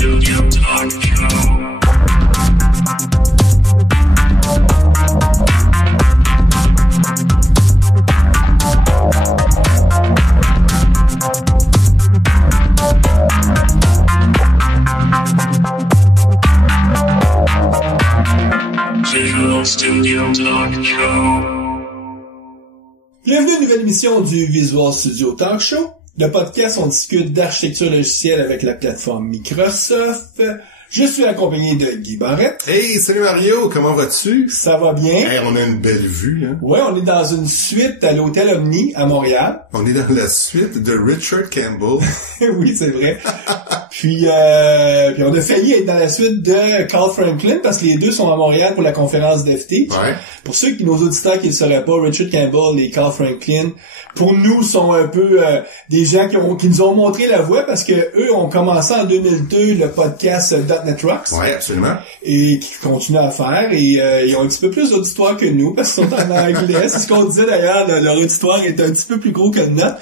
Studio Talk Show. Visual Studio Talk Show. Bienvenue à une nouvelle émission du Visual Studio Talk Show. Le podcast, on discute d'architecture logicielle avec la plateforme Microsoft. Je suis accompagné de Guy Barrette. Hey, salut Mario, comment vas-tu? Ça va bien? Hey, on a une belle vue, hein? Ouais, on est dans une suite à l'Hôtel Omni à Montréal. On est dans la suite de Richard Campbell. Oui, c'est vrai. Puis on a failli être dans la suite de Carl Franklin parce que les deux sont à Montréal pour la conférence d'FT. Ouais. Pour ceux qui nos auditeurs qui ne le sauraient pas, Richard Campbell et Carl Franklin, pour nous, sont un peu des gens qui nous ont montré la voie parce que eux ont commencé en 2002 le podcast .NET Rocks. Ouais, absolument. Et qui continuent à faire. Et ils ont un petit peu plus d'auditoire que nous parce qu'ils sont en anglais. C'est ce qu'on disait d'ailleurs, leur auditoire est un petit peu plus gros que le nôtre.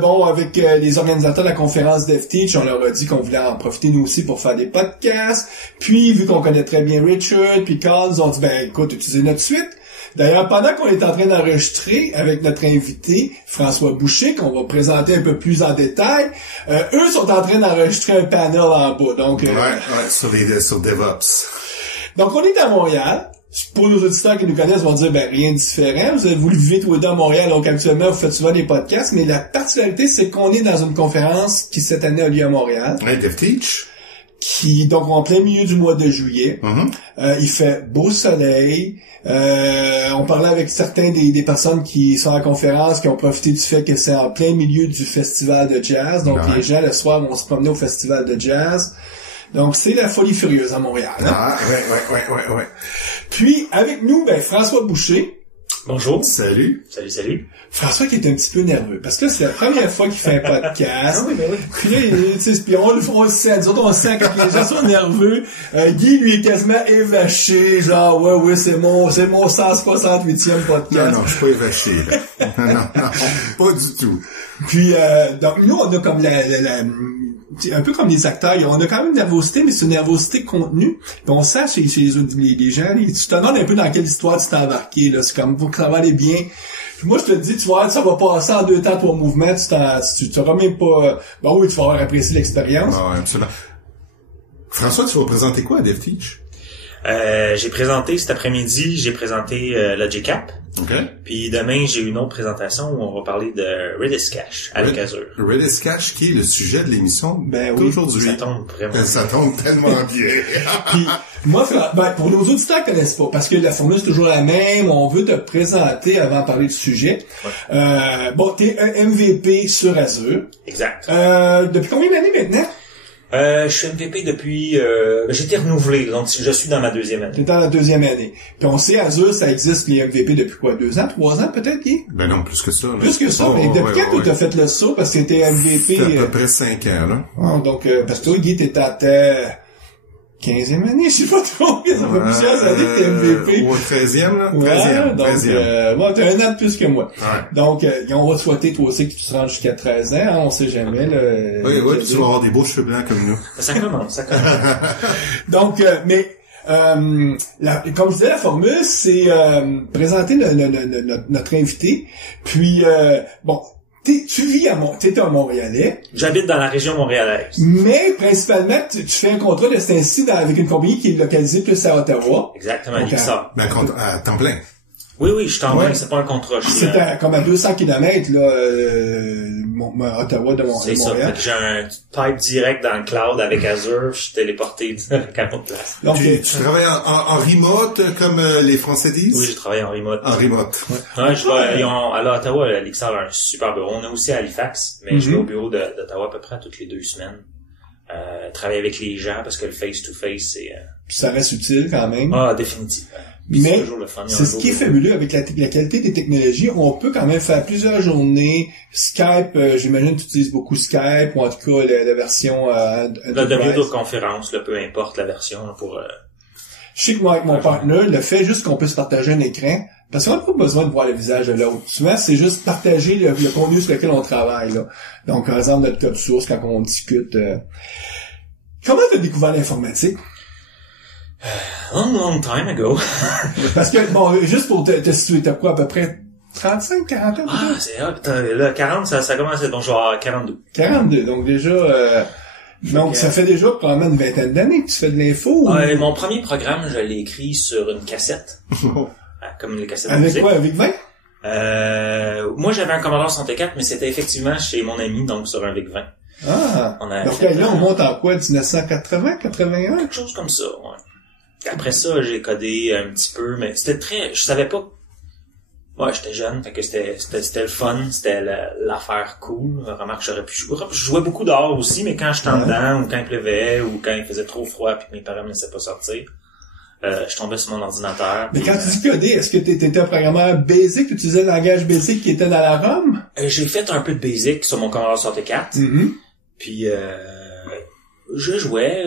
Bon, avec les organisateurs de la conférence DevTeach, on leur a dit qu'on voulait en profiter nous aussi pour faire des podcasts. Puis, vu qu'on connaît très bien Richard, puis Carl, ils ont dit, ben écoute, utilisez notre suite. D'ailleurs, pendant qu'on est en train d'enregistrer avec notre invité, François Boucher, qu'on va présenter un peu plus en détail, eux sont en train d'enregistrer un panel en bas. Donc, sur DevOps. Donc, on est à Montréal. Pour nos auditeurs qui nous connaissent, vont dire, ben, rien de différent. Vous le vivez tous les deux à Montréal, donc habituellement, vous faites souvent des podcasts, mais la particularité, c'est qu'on est dans une conférence qui, cette année, a lieu à Montréal. Ouais, DevTeach. Donc, en plein milieu du mois de juillet. Mm-hmm. Il fait beau soleil. On parlait avec certains des personnes qui sont à la conférence, qui ont profité du fait que c'est en plein milieu du festival de jazz. Donc, les gens, le soir, vont se promener au festival de jazz. Donc, c'est la folie furieuse à Montréal. Hein? Ah, ouais. Puis, avec nous, ben, François Boucher. Bonjour. Salut. Salut. François qui est un petit peu nerveux, parce que là, c'est la première fois qu'il fait un podcast. Oui. Puis là, tu sais, puis on le sent, nous autres, on sent quand les gens sont nerveux. Guy, lui, est quasiment évaché, genre, ouais, c'est mon 168e podcast. Non, je suis pas évaché, là. non, pas du tout. Puis, donc, nous, on a comme un peu comme les acteurs, on a quand même une nervosité, mais c'est une nervosité contenue. Puis on sent chez les gens, tu te demandes un peu dans quelle histoire tu t'es embarqué, là. C'est comme, faut que ça va aller bien. Puis moi, je te dis, tu vois, ça va passer en 2 temps, 3 mouvements, tu t'auras même pas, bon oui, tu vas avoir apprécié l'expérience. Ah, absolument. François, tu vas présenter quoi à DevTeach? J'ai présenté cet après-midi, Logic App. OK. Puis demain, j'ai une autre présentation où on va parler de Redis Cache avec Azure. Redis Cache qui est le sujet de l'émission d'aujourd'hui. Ça tombe vraiment. Ça tombe tellement bien. Puis moi, pour nos auditeurs qui connaissent pas, parce que la formule c'est toujours la même, on veut te présenter avant de parler du sujet. Ouais. T'es un MVP sur Azure. Exact. Depuis combien d'années maintenant? Je suis MVP depuis... j'ai été renouvelé, donc je suis dans ma 2e année. T'es dans la 2e année. Puis on sait, Azure, ça existe, les MVP, depuis quoi? 2 ans? 3 ans peut-être, Guy? Ben non, plus que ça. Là. Plus que ça, mais depuis quand t'as fait le saut? Parce que t'es MVP... Ça fait à peu près 5 ans, là. Donc, parce que toi, Guy, t'étais à ta 15e année, je sais pas trop, ça fait plusieurs années que t'es MVP. Ou 13e, là? 13e. Ouais, donc, 13e. t'as 1 an de plus que moi. Ouais. Donc, on va te souhaiter, toi aussi, que tu te rendes jusqu'à 13 ans, hein, on sait jamais, là. Oui, puis tu vas avoir des beaux cheveux blancs comme nous. Ça commence. Donc, comme je disais, la formule, c'est présenter notre invité, puis, tu vis t'es un Montréalais. J'habite dans la région montréalaise. Mais, principalement, tu fais un contrat de ce temps-ci avec une compagnie qui est localisée plus à Ottawa. Exactement, donc, ça. Mais à temps plein. Oui, je suis en train, c'est pas un contrat. C'est comme à 200 km, là, Ottawa de Montréal. C'est ça, fait que j'ai un pipe direct dans le cloud avec Azure, je suis téléporté direct à notre place. Donc, tu travailles en remote, comme les Français disent? Oui, j'ai travaillé en remote. En remote. Ouais, à Ottawa, l'Ixal a un super bureau. On a aussi à Halifax, mais je vais au bureau d'Ottawa à peu près toutes les 2 semaines. Travailler avec les gens, parce que le face-to-face, c'est... ça reste utile quand même. Ah, définitivement. Mais c'est ce qui est fabuleux avec la qualité des technologies. On peut quand même faire plusieurs journées. Skype, j'imagine que tu utilises beaucoup Skype, ou en tout cas la version la vidéoconférence, peu importe la version pour... Je sais que moi, avec mon partner, le fait juste qu'on puisse partager un écran Parce qu'on n'a pas besoin de voir le visage de l'autre. Souvent, c'est juste partager le contenu sur lequel on travaille, là. Donc, par exemple, notre code source, quand on discute... Comment t'as découvert l'informatique? Long time ago. Parce que, bon, juste pour te situer, t'as quoi, à peu près 35, 40 ans? Ah, c'est là, 40, ça commence à être bon, genre 42. 42, donc déjà... donc, ça fait déjà probablement une vingtaine d'années que tu fais de l'info? Mon premier programme, je l'ai écrit sur une cassette. Comme les cassettes de Avec musique. quoi? Avec 20? Moi, j'avais un Commodore 64, mais c'était effectivement chez mon ami, donc sur un VIC-20. Ah! Donc là, on monte en quoi? 1980, 81? Quelque chose comme ça, ouais. Après ça, j'ai codé un petit peu, mais c'était je savais pas. Ouais, j'étais jeune, fait que c'était le fun, c'était l'affaire cool. Remarque, j'aurais pu jouer. Je jouais beaucoup dehors aussi, mais quand j'étais en dedans, ou quand il pleuvait, ou quand il faisait trop froid puis que mes parents me laissaient pas sortir, je tombais sur mon ordinateur. Mais quand tu dis coder, est-ce que t'étais un programmeur basic, tu utilisais le langage basic qui était dans la ROM? J'ai fait un peu de basic sur mon Commodore 64. Puis je jouais,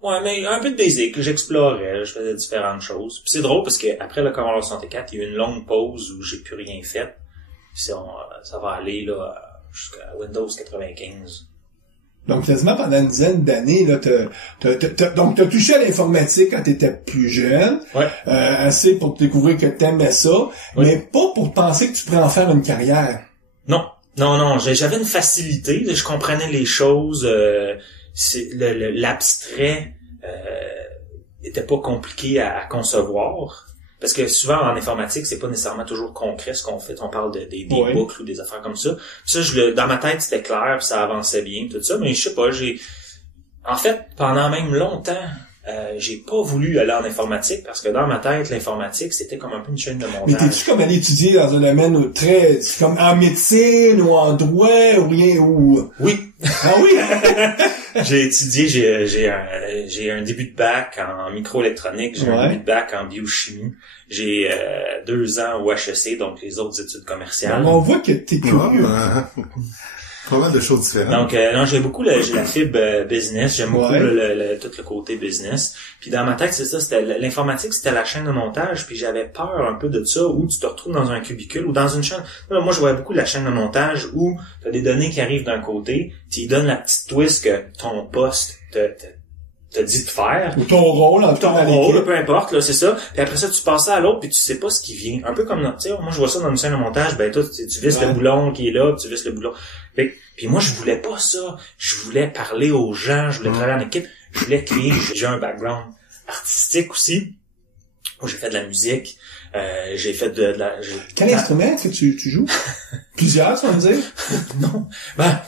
ouais, mais un peu de basic, j'explorais, je faisais différentes choses. Puis c'est drôle parce que après le Commodore 64, il y a eu une longue pause où j'ai plus rien fait. Puis ça va aller là jusqu'à Windows 95. Donc quasiment pendant une dizaine d'années, là, donc t'as touché à l'informatique quand t'étais plus jeune, assez pour découvrir que t'aimais ça, mais pas pour penser que tu pourrais en faire une carrière. Non, j'avais une facilité, je comprenais les choses, l'abstrait était pas compliqué à concevoir. Parce que souvent, en informatique, c'est pas nécessairement toujours concret ce qu'on fait. On parle des boucles ou des affaires comme ça. Puis ça, dans ma tête, c'était clair, puis ça avançait bien, tout ça. Mais je sais pas, en fait, pendant même longtemps, j'ai pas voulu aller en informatique parce que dans ma tête, l'informatique, c'était comme un peu une chaîne de montage. Mais t'es-tu comme allé étudier dans un domaine très, comme en médecine ou en droit ou rien ou... Oui. Ah oui? J'ai étudié, j'ai un début de bac en microélectronique, j'ai un début de bac en biochimie, j'ai 2 ans au HEC, donc les autres études commerciales. On voit que t'es curieux. Pas mal de choses différentes. Donc non, j'ai la fibre business, j'aime beaucoup tout le côté business. Puis dans ma tête, c'est ça, c'était l'informatique, c'était la chaîne de montage, puis j'avais peur un peu de ça, où tu te retrouves dans un cubicule ou dans une chaîne. Moi, je voyais beaucoup la chaîne de montage où tu as des données qui arrivent d'un côté, tu y donnes la petite twist que ton poste te dit de faire. Ou ton rôle, en tout cas. Ton rôle, peu importe, là, c'est ça. Puis après ça, tu passes ça à l'autre, puis tu sais pas ce qui vient. Un peu comme, tu sais, moi, je vois ça dans une scène de montage, ben, toi, tu visses le boulon qui est là, puis tu visses le boulon. Puis moi, je voulais pas ça. Je voulais parler aux gens, je voulais travailler en équipe, je voulais créer. J'ai un background artistique aussi. Moi, j'ai fait de la musique, j'ai fait de la... Quel instrument que tu joues? Plusieurs, tu vas me dire? Non. Ben,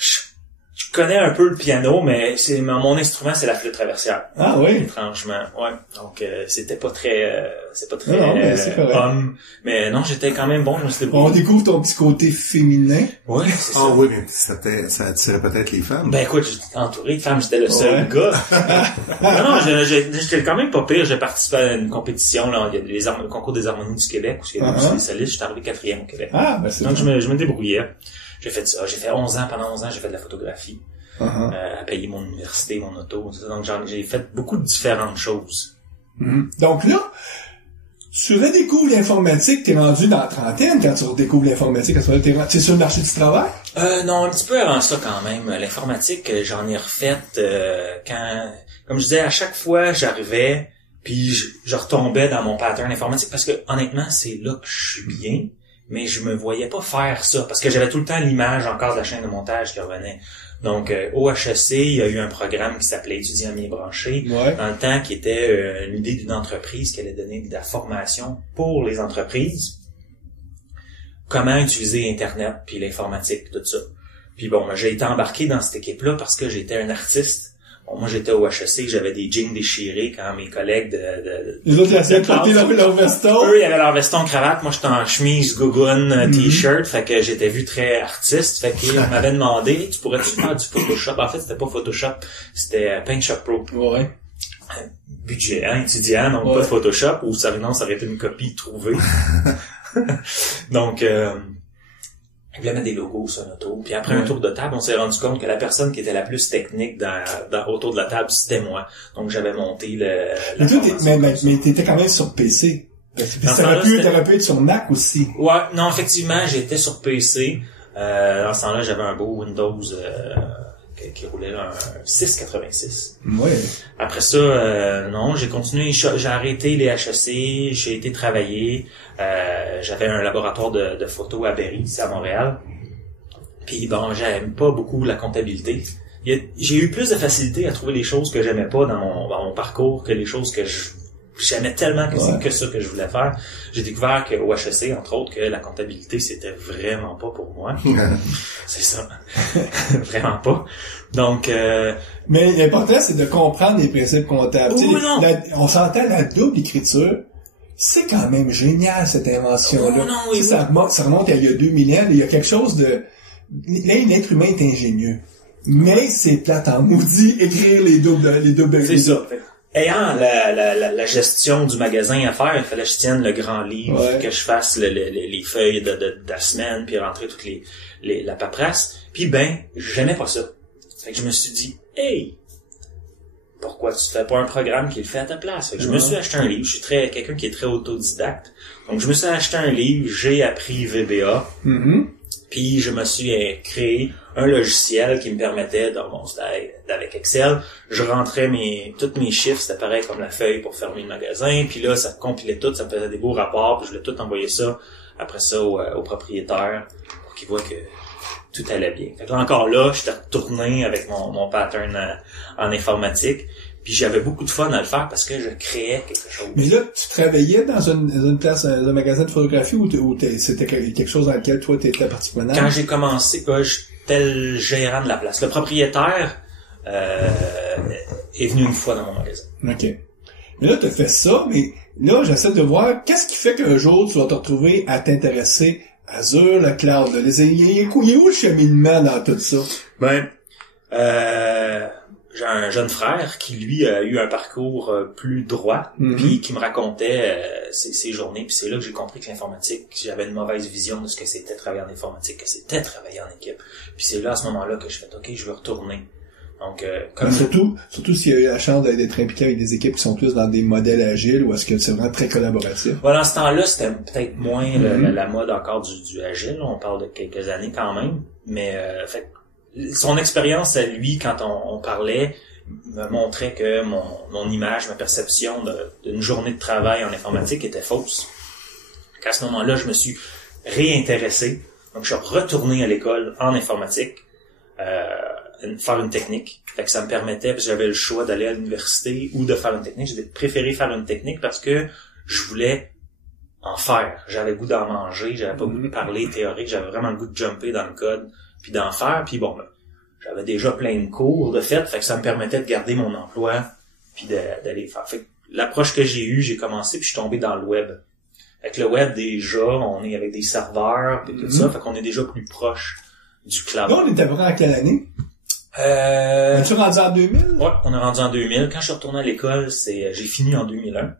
je connais un peu le piano, mais mon instrument, c'est la flûte traversière. Ah oui. Étrangement, ouais. Donc c'était pas très, c'est pas très homme. Mais non, j'étais quand même bon. Je me suis débrouillé. On découvre ton petit côté féminin. Ouais, c'est ça. Ah oui, mais ça attirait peut-être les femmes. Ben écoute, j'étais entouré de femmes, j'étais le seul gars. non, j'étais quand même pas pire. J'ai participé à une compétition là, il y a le concours des harmonies du Québec où il y a des spécialistes. J'étais arrivé 4e au Québec. Ah, ben c'est donc je me débrouillais. J'ai fait ça. J'ai fait 11 ans. Pendant 11 ans, j'ai fait de la photographie. À payer mon université, mon auto. Tout ça. Donc, j'ai fait beaucoup de différentes choses. Donc là, tu redécouvres l'informatique, t'es rendu dans la trentaine quand tu redécouvres l'informatique. T'es sur le marché du travail? Non, un petit peu avant ça quand même. L'informatique, j'en ai refait comme je disais, à chaque fois, j'arrivais, puis je retombais dans mon pattern informatique parce que, honnêtement, c'est là que je suis bien. Mais je me voyais pas faire ça, parce que j'avais tout le temps l'image encore de la chaîne de montage qui revenait. Donc, au HEC, il y a eu un programme qui s'appelait Étudiants bien branchés, dans le temps, qui était une idée d'une entreprise qui allait donner de la formation pour les entreprises. Comment utiliser Internet, puis l'informatique, tout ça. Puis bon, j'ai été embarqué dans cette équipe-là parce que j'étais un artiste. Bon, moi, j'étais au HEC, j'avais des jeans déchirés quand mes collègues les autres, ils essaient de porter leur veston. Eux, ils avaient leur veston cravate. Moi, j'étais en chemise, gougoune, t-shirt. Fait que j'étais vu très artiste. Fait qu'ils m'avaient demandé, tu pourrais-tu faire du Photoshop? En fait, c'était pas Photoshop, c'était PaintShop Pro. Ouais. Budget, étudiant, donc pas de Photoshop, ou ça aurait été une copie trouvée. Donc, il voulait mettre des logos sur l'auto. Puis après un tour de table, on s'est rendu compte que la personne qui était la plus technique autour de la table, c'était moi. Donc j'avais monté mais t'étais quand même sur PC. T'aurais pu être sur Mac aussi. Ouais, non, effectivement, j'étais sur PC. Dans ce temps-là, j'avais un beau Windows qui roulait un 686. Ouais. Après ça, non, j'ai continué, j'ai arrêté les HEC, j'ai été travailler. J'avais un laboratoire de photos à Berry, ici à Montréal. Puis bon, j'aime pas beaucoup la comptabilité. J'ai eu plus de facilité à trouver les choses que j'aimais pas dans mon parcours que les choses que j'aimais tellement que c'est que ça que je voulais faire. J'ai découvert qu'au HEC, entre autres, que la comptabilité, c'était vraiment pas pour moi. C'est ça. Vraiment pas. Donc, mais l'important, c'est de comprendre les principes comptables. Oh, on s'entend la double écriture. C'est quand même génial, cette invention-là. Oh, non, oui, ça remonte à il y a 2000 ans. Il y a quelque chose de... L'être humain est ingénieux. Mais c'est plate en maudit écrire les doubles. C'est ça. Ayant la gestion du magasin à faire, il fallait que je tienne le grand livre, que je fasse les feuilles de la semaine, puis rentrer toutes la paperasse. Puis j'aimais pas ça. Fait que je me suis dit, hey, pourquoi tu fais pas un programme qui le fait à ta place? Fait que je me suis acheté un livre. Je suis quelqu'un qui est très autodidacte. Donc je me suis acheté un livre, j'ai appris VBA. Puis je me suis créé un logiciel qui me permettait, avec Excel, je rentrais tous mes chiffres, c'était pareil comme la feuille pour fermer le magasin, puis là, ça compilait tout, ça me faisait des beaux rapports, puis je voulais tout envoyer ça, après ça, au propriétaire, pour qu'il voit que tout allait bien. Fait que là, encore là, j'étais retourné avec mon pattern en informatique, puis j'avais beaucoup de fun à le faire parce que je créais quelque chose. Mais là, tu travaillais dans une place, un magasin de photographie ou c'était quelque chose dans lequel toi t'étais partie prenante? Quand j'ai commencé, j'étais le gérant de la place. Le propriétaire est venu une fois dans mon magasin. OK. Mais là, t'as fait ça, mais là, j'essaie de voir qu'est-ce qui fait qu'un jour tu vas te retrouver à t'intéresser à Azure, le cloud. Là. Il est où le cheminement dans tout ça? J'ai un jeune frère qui, lui, a eu un parcours plus droit, puis qui me racontait ses journées, puis c'est là que j'ai compris que l'informatique, j'avais une mauvaise vision de ce que c'était travailler en informatique, que c'était travailler en équipe. Puis c'est là, à ce moment-là, que je fais « OK, je veux retourner ». Donc, surtout s'il y a eu la chance d'être impliqué avec des équipes qui sont plus dans des modèles agiles, ou est-ce que c'est vraiment très collaboratif? Voilà, dans ce temps-là, c'était peut-être moins la mode encore du agile, on parle de quelques années quand même, mais son expérience à lui, quand on parlait, me montrait que mon image, ma perception d'une journée de travail en informatique était fausse. À ce moment-là, je me suis réintéressé. Donc, je suis retourné à l'école en informatique, faire une technique. Fait que ça me permettait, parce que j'avais le choix d'aller à l'université ou de faire une technique. J'ai préféré faire une technique parce que je voulais en faire. J'avais le goût d'en manger, j'avais pas le goût de parler théorique, j'avais vraiment le goût de jumper dans le code, puis d'en faire, puis j'avais déjà plein de cours de fait que ça me permettait de garder mon emploi puis d'aller faire. Fait que l'approche que j'ai eue, j'ai commencé puis je suis tombé dans le web. Avec le web déjà, on est avec des serveurs puis tout ça, fait qu'on est déjà plus proche du cloud. Là, on était vraiment à quelle année? Es-tu rendu en 2000? Ouais, on est rendu en 2000. Quand je suis retourné à l'école, j'ai fini en 2001.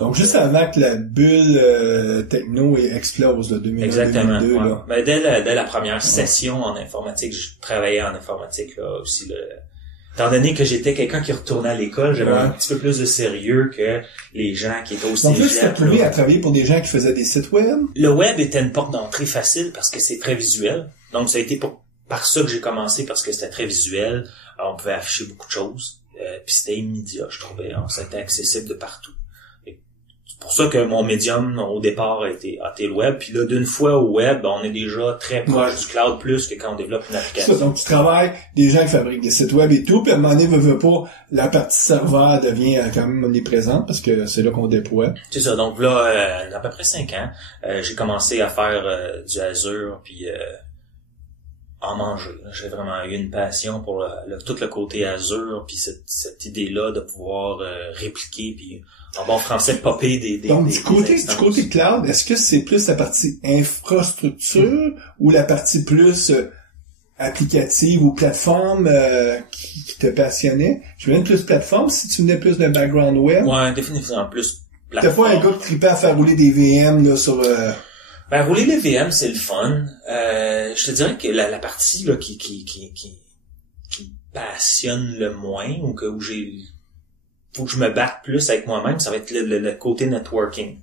Donc juste avant que la bulle techno explose de 2001, exactement, 2002. Ouais. Là. Ben, dès la première session en informatique, je travaillais en informatique là aussi. Étant donné que j'étais quelqu'un qui retournait à l'école, j'avais un petit peu plus de sérieux que les gens qui étaient au cégep. Donc là, tu t'es trouvé à travailler pour des gens qui faisaient des sites web? Le web était une porte d'entrée facile parce que c'est très visuel. Donc ça a été par ça que j'ai commencé, parce que c'était très visuel. Alors, on pouvait afficher beaucoup de choses. Puis c'était immédiat, je trouvais. C'était accessible de partout. C'est pour ça que mon médium, au départ, a été le web. Puis là, d'une fois au web, on est déjà très proche du cloud plus que quand on développe une application. Ça, donc tu travailles des gens qui fabriquent des sites web et tout, puis à un moment donné, veut pas, la partie serveur devient quand même omniprésente parce que c'est là qu'on déploie. C'est ça. Donc là, à peu près 5 ans, j'ai commencé à faire du Azure, puis en manger. J'ai vraiment eu une passion pour tout le côté Azure, puis cette idée-là de pouvoir répliquer, puis en bon français, popper des donc, du côté cloud, est-ce que c'est plus la partie infrastructure ou la partie plus applicative ou plateforme qui te passionnait? Je venais plus plateforme si tu venais plus d'un background web. Ouais, définitivement plus plateforme. T'as pas un gars qui tripait à faire rouler des VM là sur... rouler les VM, c'est le fun. Je te dirais que la partie là qui passionne le moins, ou où j'ai faut que je me batte plus avec moi-même, ça va être le côté networking.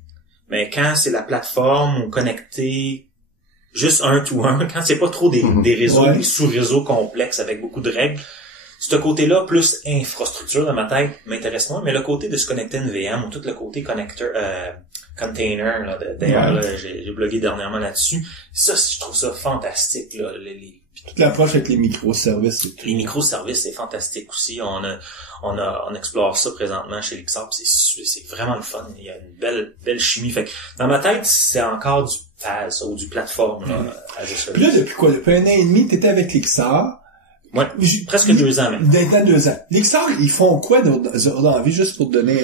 Mais quand c'est la plateforme ou connecté, juste un to un, quand c'est pas trop des réseaux, des sous-réseaux complexes avec beaucoup de règles, ce côté-là, plus infrastructure dans ma tête, m'intéresse moins, mais le côté de se connecter à une VM, ou tout le côté connecteur, container, là, d'ailleurs, là, j'ai blogué dernièrement là-dessus, ça, je trouve ça fantastique, là, toute l'approche avec les microservices. Les microservices, c'est fantastique aussi. On explore ça présentement chez Lixar, c'est vraiment le fun. Il y a une belle chimie. Fait que dans ma tête, c'est encore du PaaS ou du plateforme, là, Puis là, depuis quoi? Depuis 1 an et demi, t'étais avec Lixar. Ouais, presque 2 ans maintenant. Maintenant 2 ans. Lixar, ils font quoi dans la vie, juste pour te donner...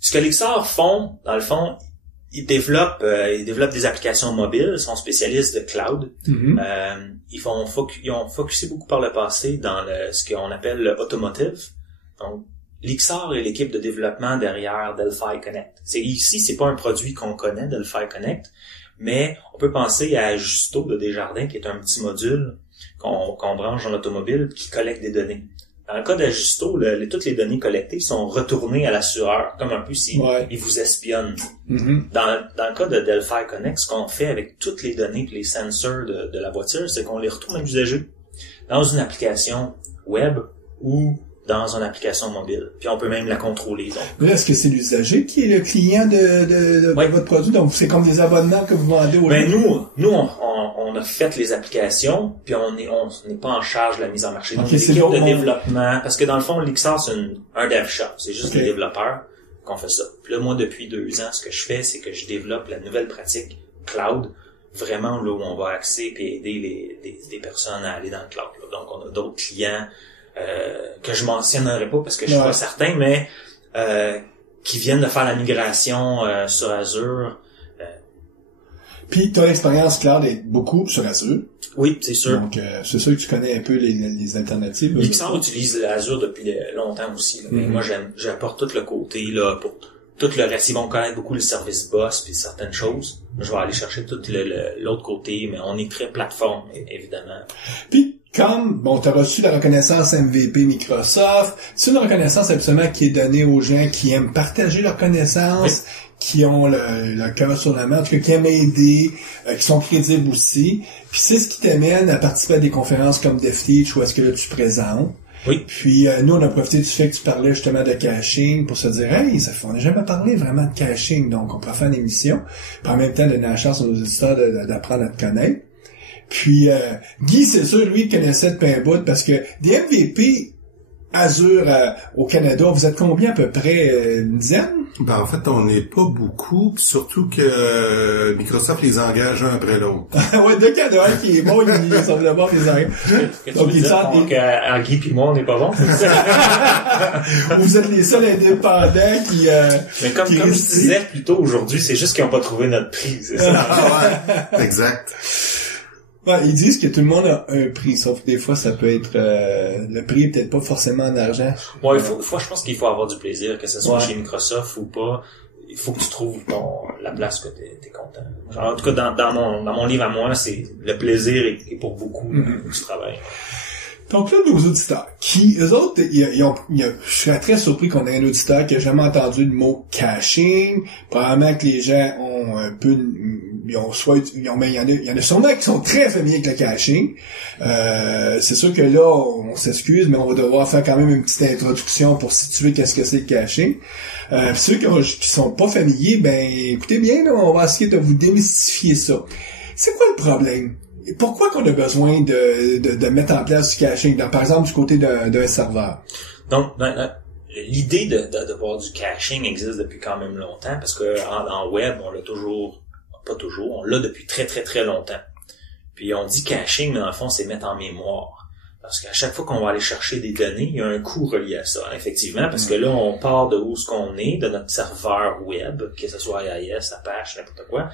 Ce que Lixar font, dans le fond, ils développent des applications mobiles, ils sont spécialistes de cloud. Ils ont focusé beaucoup par le passé dans ce qu'on appelle le automotive. Donc, Lixar est l'équipe de développement derrière Delphi Connect. C'est pas un produit qu'on connaît, Delphi Connect, mais on peut penser à Justo de Desjardins, qui est un petit module qu'on branche dans l'automobile qui collecte des données. Dans le cas d'Ajusto, toutes les données collectées sont retournées à l'assureur, comme un peu s'il vous espionne. Dans le cas de Delphi Connect, ce qu'on fait avec toutes les données et les sensors de la voiture, c'est qu'on les retourne à l'usager dans une application web ou dans une application mobile. Puis on peut même la contrôler. Donc. Mais là, est-ce que c'est l'usager qui est le client de votre produit? Donc, c'est comme des abonnements que vous vendez aux gens? Nous, on a fait les applications, puis on n'est pas en charge de la mise en marché. Donc, okay, l'équipe de développement, parce que dans le fond, Lixar, c'est un dev shop. C'est juste des développeurs qu'on fait ça. Puis là, moi, depuis 2 ans, ce que je fais, c'est que je développe la nouvelle pratique cloud, vraiment là où on va axer et aider des personnes à aller dans le cloud. Là. Donc, on a d'autres clients que je mentionnerai pas parce que je suis pas certain, mais qui viennent de faire la migration sur Azure. Puis ton expérience cloud est beaucoup sur Azure. Oui, c'est sûr. Donc c'est sûr que tu connais un peu les alternatives. Lixar utilise Azure depuis longtemps aussi. Là. Mais moi, j'apporte tout le côté là pour tout le reste. Ils vont connaître beaucoup le service bus puis certaines choses. Je vais aller chercher tout l'autre côté, mais on est très plateforme, évidemment. Puis comme, t'as reçu la reconnaissance MVP Microsoft, c'est une reconnaissance absolument qui est donnée aux gens qui aiment partager leurs connaissances, qui ont le cœur sur la main, en tout cas, qui aiment aider, qui sont crédibles aussi. Puis c'est ce qui t'amène à participer à des conférences comme DevTeach, où est-ce que là tu présentes. Oui. Puis nous, on a profité du fait que tu parlais justement de caching pour se dire, hey, on n'a jamais parlé vraiment de caching, donc on pourrait faire une émission. Puis en même temps, donner la chance à nos auditeurs d'apprendre à te connaître. Puis Guy, c'est sûr, lui, il connaissait depuis un bout, parce que des MVP Azure au Canada, vous êtes combien à peu près? Une dizaine? Ben en fait, on n'est pas beaucoup, pis surtout que Microsoft les engage un après l'autre. Ouais, dès qu'il y en a un qui est bon, il semble les engage. Donc, Guy pis moi, on n'est pas bon. Vous êtes les seuls indépendants qui... Mais comme je disais plus tôt aujourd'hui, c'est juste qu'ils n'ont pas trouvé notre prix, c'est ça? Ouais, exact. Ouais, ils disent que tout le monde a un prix, sauf que des fois, ça peut être... le prix est peut-être pas forcément en argent. Ouais, je pense qu'il faut avoir du plaisir, que ce soit chez Microsoft ou pas. Il faut que tu trouves la place que t'es content. Genre, en tout cas, dans mon livre à moi, c'est le plaisir est pour beaucoup du travail. Donc là, nos auditeurs, qui, eux autres, je serais très surpris qu'on ait un auditeur qui a jamais entendu le mot caching. Probablement que les gens ont un peu, il y en a sûrement qui sont très familiers avec le caching. C'est sûr que là, on s'excuse, mais on va devoir faire quand même une petite introduction pour situer qu'est-ce que c'est le caching. Ceux qui sont pas familiers, ben, écoutez bien, là, on va essayer de vous démystifier ça. C'est quoi le problème? Pourquoi qu'on a besoin de mettre en place du caching, par exemple du côté d'un serveur? Donc, l'idée de voir du caching existe depuis quand même longtemps, parce que en web, on l'a on l'a depuis très très très longtemps. Puis on dit caching, mais dans le fond, c'est mettre en mémoire. Parce qu'à chaque fois qu'on va aller chercher des données, il y a un coût relié à ça, effectivement, parce que là, on part de où ce qu'on est, de notre serveur web, que ce soit IIS, Apache, n'importe quoi.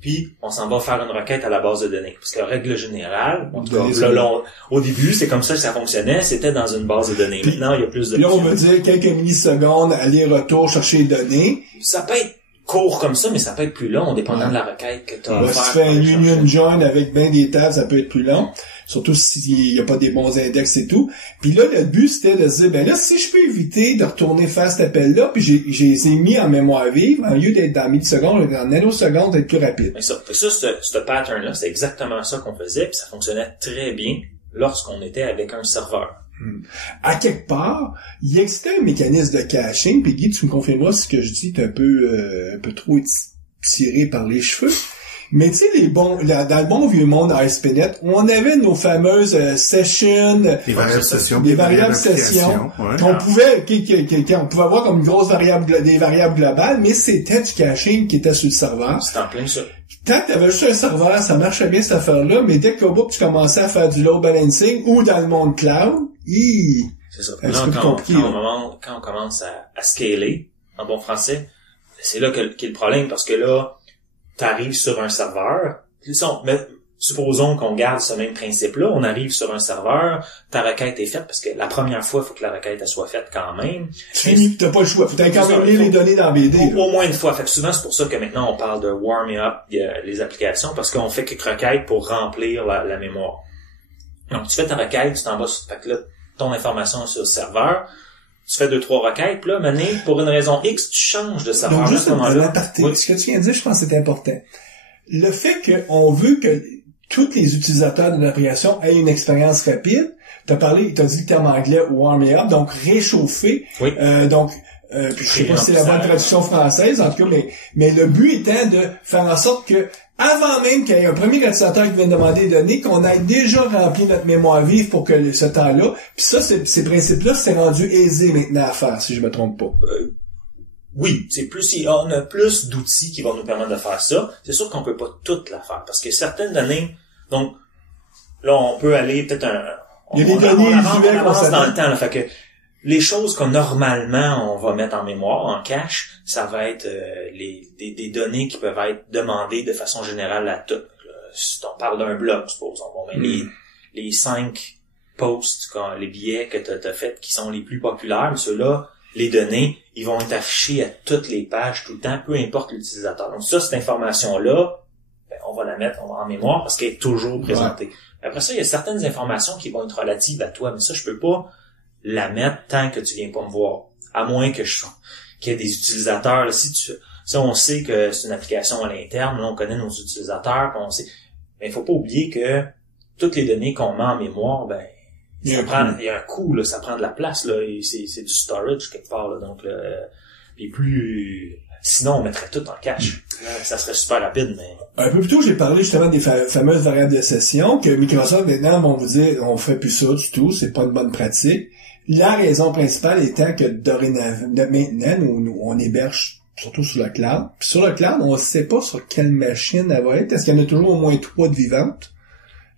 Puis, on s'en va faire une requête à la base de données. Parce que, règle générale, en tout cas, au début, c'est comme ça que ça fonctionnait, c'était dans une base de données. Maintenant, il y a plus de... Puis là, on va dire quelques millisecondes, aller-retour, chercher les données. Ça peut être court comme ça, mais ça peut être plus long, dépendant de la requête que tu as à faire. Si tu fais un union join avec bien des tables, ça peut être plus long. Surtout s'il n'y a pas des bons index et tout. Puis là, le but, c'était de se dire, ben là, si je peux éviter de retourner faire cet appel-là, puis j'ai mis en mémoire vive, au lieu d'être dans millisecondes, en nanosecondes, d'être plus rapide. Mais ça, ce pattern-là, c'est exactement ça qu'on faisait, puis ça fonctionnait très bien lorsqu'on était avec un serveur. À quelque part, il existait un mécanisme de caching, puis Guy, tu me confirmeras si ce que je dis est un peu trop tiré par les cheveux. Mais tu sais, dans le bon vieux monde ASP.NET, on avait nos fameuses sessions, des variables sessions, ouais. qu'on pouvait avoir comme une grosse des variables globales, mais c'était du caching qui était sur le serveur. C'est en plein ça. Tant que t'avais juste un serveur, ça marchait bien cette affaire-là, mais dès qu'au bout que tu commençais à faire du load balancing ou dans le monde cloud, c'est ça. Là, quand on commence à scaler, en bon français, c'est là qu'est le problème, parce que là, t'arrives sur un serveur, mais supposons qu'on garde ce même principe-là, on arrive sur un serveur, ta requête est faite, parce que la première fois, il faut que la requête elle soit faite quand même. T'as pas le choix, faut incarner les données dans BD. Au moins une fois. Fait que souvent, c'est pour ça que maintenant, on parle de warming up les applications, parce qu'on fait quelques requêtes pour remplir la mémoire. Donc, tu fais ta requête, tu t'en vas, fait que là, ton information est sur le serveur, tu fais 2-3 requêtes, puis là, maintenant, pour une raison X, tu changes de serveur. Donc, juste un aparté. Ce que tu viens de dire, je pense que c'est important. Le fait qu'on veut que tous les utilisateurs de l'application aient une expérience rapide, t'as dit le terme anglais warm up, donc réchauffer. Oui. Puis je sais pas si c'est la bonne traduction française, en tout cas, mais le but étant de faire en sorte que, avant même qu'il y ait un premier utilisateur qui vienne demander des données, qu'on ait déjà rempli notre mémoire vive pour que ce temps-là. Puis ça, ces principes-là, c'est rendu aisé maintenant à faire, si je me trompe pas. Oui, on a plus d'outils qui vont nous permettre de faire ça. C'est sûr qu'on peut pas toutes la faire, parce que certaines données, donc, là, on peut aller peut-être il y a des données usuelles on avance dans le temps, là, fait que les choses qu'on normalement on va mettre en mémoire, en cache, ça va être des données qui peuvent être demandées de façon générale à tout. Si on parle d'un blog, supposons, les 5 posts, les billets que t'as fait qui sont les plus populaires, ceux-là, les données, ils vont être affichés à toutes les pages tout le temps, peu importe l'utilisateur. Donc ça, cette information-là, on va la mettre en mémoire parce qu'elle est toujours présentée. Ouais. Après ça, il y a certaines informations qui vont être relatives à toi, mais ça, je peux pas la mettre tant que tu viens pas me voir. À moins qu'il y ait des utilisateurs. Là, si on sait que c'est une application à l'interne, là, on connaît nos utilisateurs, on sait. Mais il faut pas oublier que toutes les données qu'on met en mémoire, il y a un coût, là, ça prend de la place, là, et c'est du storage quelque part, là, donc, puis sinon, on mettrait tout en cache. Ça serait super rapide, mais... Un peu plus tôt, j'ai parlé justement des fameuses variables de session, que Microsoft, maintenant, vont vous dire, on fait plus ça du tout, c'est pas une bonne pratique. La raison principale étant que maintenant, on héberge surtout sur le cloud. Puis sur le cloud, on ne sait pas sur quelle machine elle va être, parce qu'il y en a toujours au moins 3 de vivantes.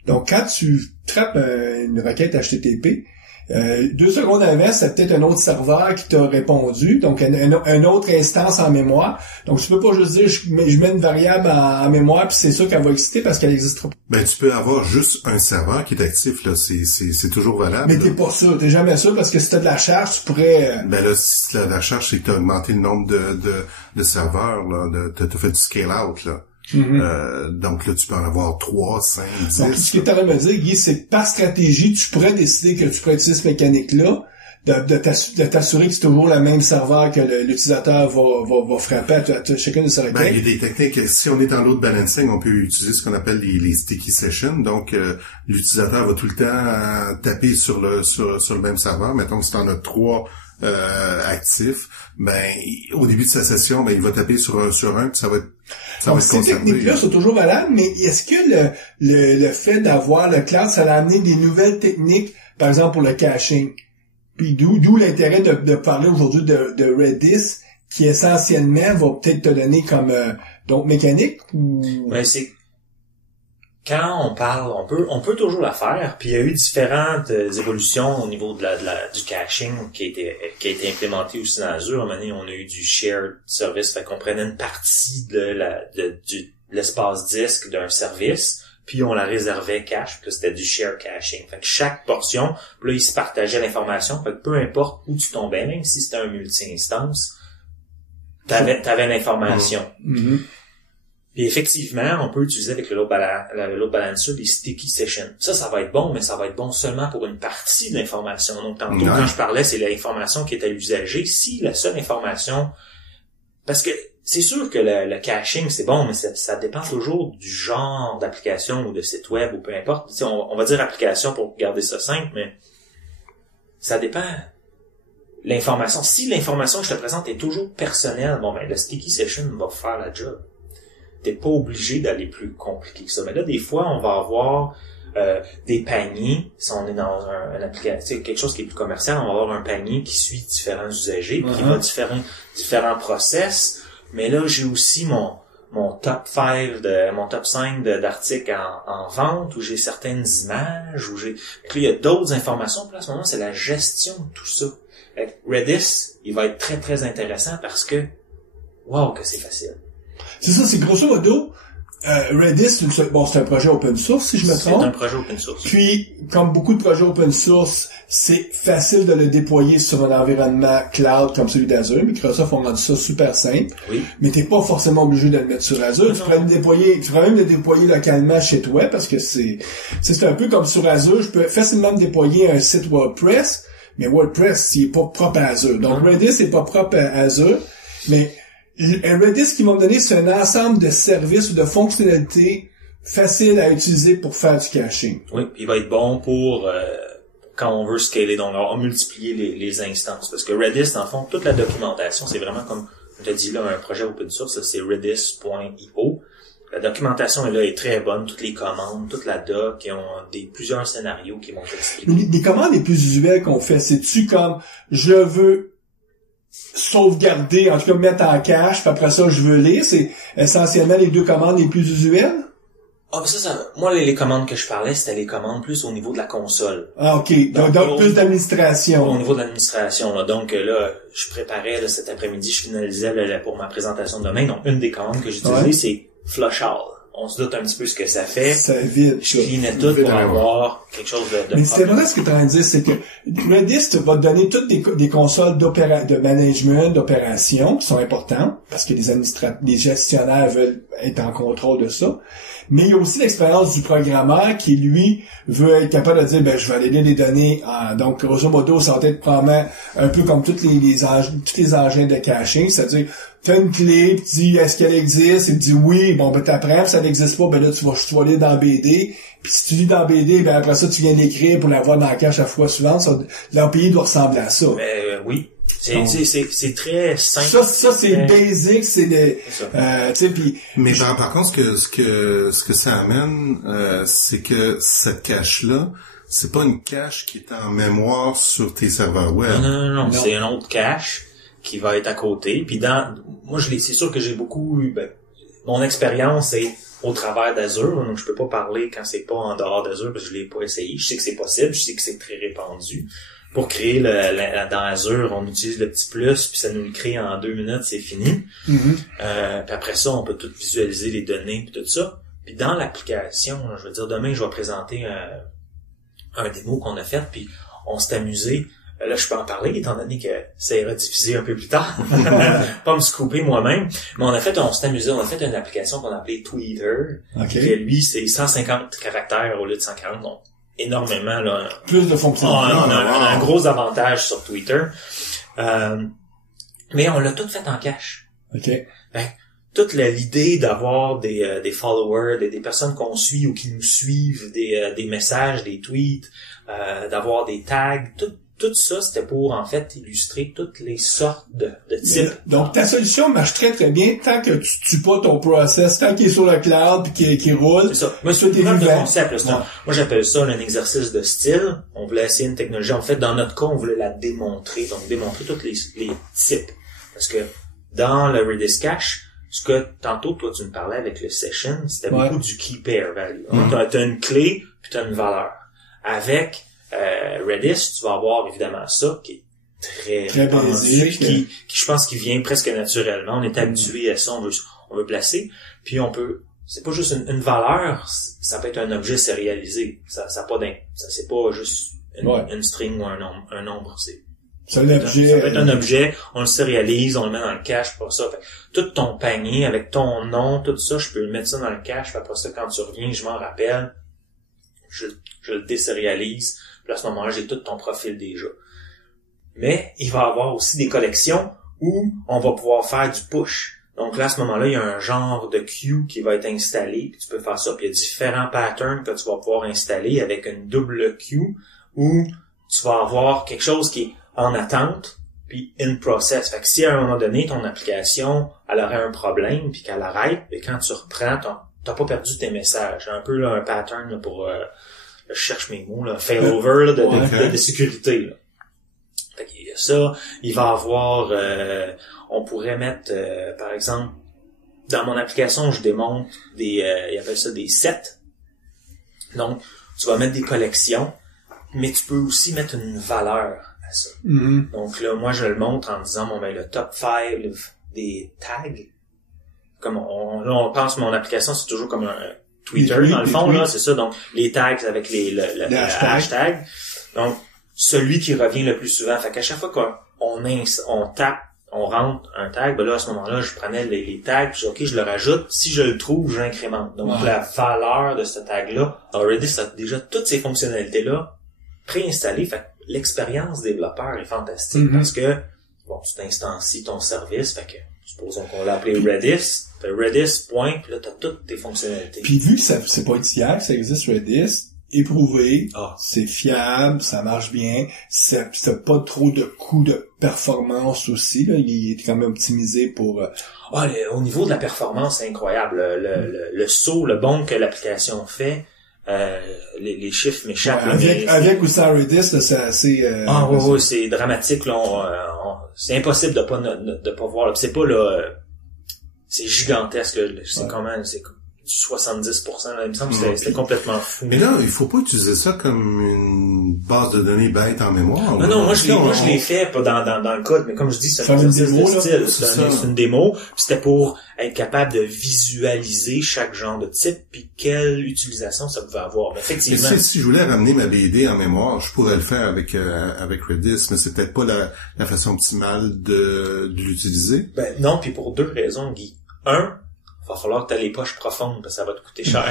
Donc, quand tu trappes une requête HTTP, 2 secondes avant, c'est peut-être un autre serveur qui t'a répondu, donc une autre instance en mémoire. Donc, tu peux pas juste dire, je mets une variable en mémoire, puis c'est sûr qu'elle va exister parce qu'elle n'existera pas. Tu peux avoir juste un serveur qui est actif, là, c'est toujours valable. Mais t'es pas sûr, t'es jamais sûr, parce que si t'as de la charge, tu pourrais... si la charge, c'est que t'as augmenté le nombre de serveurs, là, t'as fait du scale-out, là. Mm-hmm. Donc là, tu peux en avoir 3, 5, 10. Donc, ce que tu as me dire, Guy, c'est que par stratégie, tu pourrais décider que tu pourrais utiliser cette mécanique-là, de t'assurer que c'est toujours le même serveur que l'utilisateur va frapper à chacune de ses requêtes. Il y a des techniques. Si on est en load balancing, on peut utiliser ce qu'on appelle les sticky sessions. Donc, l'utilisateur va tout le temps taper sur le même serveur. Mettons que si t'en as 3 actifs, au début de sa session, il va taper sur un, puis ça va être donc, ces techniques-là sont toujours valables, mais est-ce que le fait d'avoir le cloud, ça a amené des nouvelles techniques, par exemple pour le caching? Puis d'où l'intérêt de parler aujourd'hui de Redis, qui essentiellement va peut-être te donner comme donc mécanique ou... c'est quand on parle, on peut toujours la faire, puis il y a eu différentes évolutions au niveau du caching qui a été implémenté aussi dans Azure. À un moment donné, on a eu du shared service, fait qu'on prenait une partie de l'espace disque d'un service, puis on la réservait cache, puis là, c'était du shared caching. Fait que chaque portion, puis là, il se partageait l'information, fait que peu importe où tu tombais, même si c'était un multi-instance, t'avais l'information. Mm-hmm. Puis effectivement, on peut utiliser avec le load balancer des sticky sessions. Ça va être bon, mais ça va être bon seulement pour une partie de l'information. Donc, tantôt, quand je parlais, c'est l'information qui est à l'usager. Si la seule information... Parce que c'est sûr que le caching, c'est bon, mais ça dépend toujours du genre d'application ou de site web ou peu importe. Tu sais, on va dire application pour garder ça simple, mais ça dépend... L'information. Si l'information que je te présente est toujours personnelle, bon, ben, le sticky session va faire la job. T'es pas obligé d'aller plus compliqué que ça. Mais là, des fois, on va avoir des paniers. Si on est dans un application, quelque chose qui est plus commercial, on va avoir un panier qui suit différents usagers, puis qui va différents process. Mais là, j'ai aussi mon top 5 mon top 5 d'articles en vente, où j'ai certaines images, où j'ai... Puis là, il y a d'autres informations. Puis là, à ce moment, c'est la gestion de tout ça. Redis, il va être très, très intéressant parce que, wow, que c'est facile. C'est ça, c'est grosso modo, Redis, c'est un projet open source, si je me trompe. C'est un projet open source. Puis, comme beaucoup de projets open source, c'est facile de le déployer sur un environnement cloud comme celui d'Azure. Microsoft ont rendu ça super simple. Oui. Mais t'es pas forcément obligé de le mettre sur Azure. Tu pourrais même le déployer localement chez toi parce que c'est un peu comme sur Azure. Je peux facilement me déployer un site WordPress, mais WordPress, c'est pas propre à Azure. Donc, Redis, c'est pas propre à Azure, mais Redis qu'ils m'ont donné, c'est un ensemble de services ou de fonctionnalités faciles à utiliser pour faire du caching. Oui, il va être bon pour quand on veut scaler, donc on va multiplier les instances. Parce que Redis, dans le fond, toute la documentation, c'est vraiment comme je te dis là, un projet open source, c'est redis.io. La documentation là est très bonne, toutes les commandes, toute la doc, qui ont plusieurs scénarios qui vont t'expliquer. Les commandes les plus usuelles qu'on fait, c'est-tu comme je veux sauvegarder, en tout cas mettre en cache, puis après ça je veux lire, c'est essentiellement les deux commandes les plus usuelles? Ah, moi, les commandes que je parlais, c'était les commandes plus au niveau de la console. Ah, ok. Donc plus d'administration. Au niveau de l'administration, là. Donc, là, je préparais, là, cet après-midi, je finalisais, là, pour ma présentation de demain. Donc, une des commandes que j'utilisais, c'est Flush All. On se doute un petit peu ce que ça fait. Ça évite. Je cleanais tout pour avoir quelque chose de Mais c'est vrai ce que tu as à dire, c'est que Redis va te donner toutes des consoles de management, d'opération, qui sont importantes, parce que les gestionnaires veulent être en contrôle de ça. Mais il y a aussi l'expérience du programmeur qui, lui, veut être capable de dire, ben, je vais aller lire les données. Donc, grosso modo, ça va être probablement un peu comme tous les engins de caching, c'est-à-dire, tu as une clé, tu dis, est-ce qu'elle existe? Il te dit oui, bon, ben, t'apprends, ça n'existe pas, ben là, tu vas lire dans BD. Puis si tu lis dans BD, ben, après ça, tu viens l'écrire pour l'avoir dans la cache la fois suivante. L'API doit ressembler à ça. Oui. C'est très simple. Ça c'est basic, c'est des, tu sais, puis. Mais par contre, ce que ça amène, c'est que cette cache-là, c'est pas une cache qui est en mémoire sur tes serveurs web. Non. C'est un autre cache qui va être à côté. Puis moi, c'est sûr que j'ai beaucoup, mon expérience est au travers d'Azure, donc je peux pas parler quand c'est pas en dehors d'Azure parce que je l'ai pas essayé. Je sais que c'est possible, je sais que c'est très répandu. Pour créer dans Azure, on utilise le petit plus, puis ça nous le crée en 2 minutes, c'est fini. Mm-hmm. Puis après ça, on peut tout visualiser les données, puis tout ça. Puis dans l'application, je veux dire, demain, je vais présenter un démo qu'on a fait, puis on s'est amusé. Là, je peux en parler, étant donné que ça ira diffuser un peu plus tard. Pas me scooper moi-même. Mais on s'est amusé, on a fait une application qu'on a appelée Tweeter. Okay. Qui, lui, c'est 150 caractères au lieu de 140, donc énormément, là. Plus de fonctionnalités. On a un gros avantage sur Twitter. Mais on l'a tout fait en cache. OK. Toute l'idée d'avoir des followers, des personnes qu'on suit ou qui nous suivent, des messages, des tweets, d'avoir des tags, tout ça, c'était pour, en fait, illustrer toutes les sortes de types. Donc, ta solution marche très, très bien tant que tu tues pas ton process, tant qu'il est sur le cloud puis qu'il roule. C'est ça. Moi, c'est le concept. Moi, j'appelle ça un exercice de style. On voulait essayer une technologie. En fait, dans notre cas, on voulait la démontrer. Donc, démontrer tous les types. Parce que dans le Redis Cache, ce que tantôt, toi, tu me parlais avec le session, c'était beaucoup du key pair value. T'as une clé puis t'as une valeur. Avec Redis, tu vas avoir évidemment ça qui est très basique, qui je pense qui vient presque naturellement. On est habitué à ça, on veut placer, puis on peut, c'est pas juste une valeur, ça peut être un objet sérialisé. Ça c'est pas juste une string ou un nombre, C'est un objet. Ça peut être un objet, on le sérialise, on le met dans le cache, pour ça. Fait, tout ton panier avec ton nom, tout ça, je peux le mettre ça dans le cache, puis après ça, quand tu reviens, je m'en rappelle, je le désérialise, puis à ce moment-là, j'ai tout ton profil déjà. Mais il va y avoir aussi des collections où on va pouvoir faire du push. Donc là, à ce moment-là, il y a un genre de queue qui va être installé, puis tu peux faire ça, puis il y a différents patterns que tu vas pouvoir installer avec une double queue où tu vas avoir quelque chose qui est en attente, puis in process. Fait que si à un moment donné, ton application, elle aurait un problème, puis qu'elle arrête, et quand tu reprends, t'as pas perdu tes messages. Un peu là, un pattern là, pour... je cherche mes mots, là, failover là, de sécurité. Là. Fait qu'il y a ça. Il va avoir... on pourrait mettre, par exemple, dans mon application, je démonte des... ils appellent ça des sets. Donc, tu vas mettre des collections, mais tu peux aussi mettre une valeur à ça. Mm-hmm. Donc là, moi, je le montre en disant, bon, ben, le top 5 des tags. Comme on pense que mon application, c'est toujours comme un Twitter, dans le fond, là, c'est ça. Donc, les tags avec le hashtag. Donc, celui qui revient le plus souvent. Fait qu'à chaque fois qu'on tape, on rentre un tag, ben là, à ce moment-là, je prenais les tags, puis OK, je le rajoute. Si je le trouve, je l'incrémente. Donc, la valeur de ce tag-là, Redis a déjà toutes ces fonctionnalités-là préinstallées. Fait que l'expérience développeur est fantastique parce que, bon, tu t'instancies ton service, fait que, supposons qu'on l'a appelé Redis, fait Redis, point, puis là, t'as toutes tes fonctionnalités. Puis vu que c'est pas d'hier que ça existe Redis, éprouvé, c'est fiable, ça marche bien, ça pas trop de coûts de performance aussi, là, il est quand même optimisé pour... au niveau de la performance, c'est incroyable. Le saut, le bond que l'application fait, les chiffres m'échappent. Avec ou sans Redis, là, c'est assez... oui, c'est dramatique, là, c'est impossible de pas voir, là. Puis c'est pas, là, c'est gigantesque, là. C'est comment, c'est du 70%, là. Il me semble que c'était complètement fou. Mais là, il faut pas utiliser ça comme une base de données bête en mémoire. Non, moi je l'ai fait, pas dans le code, mais comme je dis, c'est un exercice de style. C'est une démo. C'était pour être capable de visualiser chaque genre de type puis quelle utilisation ça pouvait avoir. Mais effectivement. Mais si je voulais ramener ma BD en mémoire, je pourrais le faire avec Redis, mais c'est peut-être pas la façon optimale de l'utiliser. Ben, non, puis pour deux raisons, Guy. Il va falloir que tu aies les poches profondes parce que ça va te coûter cher.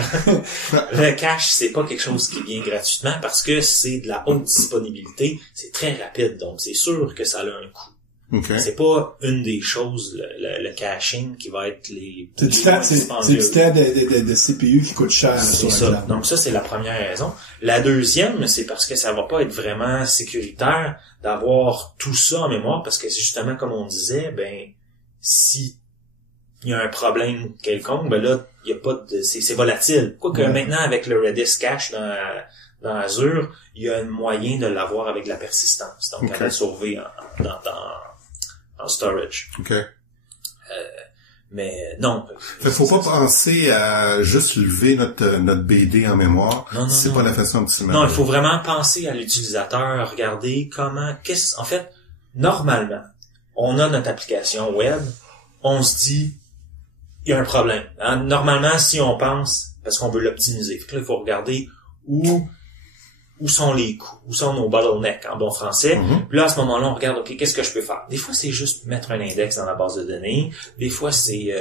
Le cache, c'est pas quelque chose qui vient gratuitement parce que c'est de la haute disponibilité. C'est très rapide, donc c'est sûr que ça a un coût. Okay. C'est pas une des choses, le caching, qui va être les c'est du temps de CPU qui coûte cher. C'est ça. Donc ça, c'est la première raison. La deuxième, c'est parce que ça va pas être vraiment sécuritaire d'avoir tout ça en mémoire parce que c'est justement comme on disait, ben, si il y a un problème quelconque, ben là, il y a pas de, c'est volatile. Quoique maintenant, avec le Redis Cache dans Azure, il y a un moyen de l'avoir avec de la persistance. Donc, à la sauver en storage. OK. Mais non. Faut pas penser à juste lever notre BD en mémoire. Non, c'est pas la façon optimale. Non, il faut vraiment penser à l'utilisateur, regarder en fait, normalement, on a notre application web, on se dit, il y a un problème. Normalement, si on pense, parce qu'on veut l'optimiser, fait que là, il faut regarder où sont les coûts, où sont nos bottlenecks en bon français. Puis là, à ce moment-là, on regarde, OK, qu'est-ce que je peux faire? Des fois, c'est juste mettre un index dans la base de données. Des fois, c'est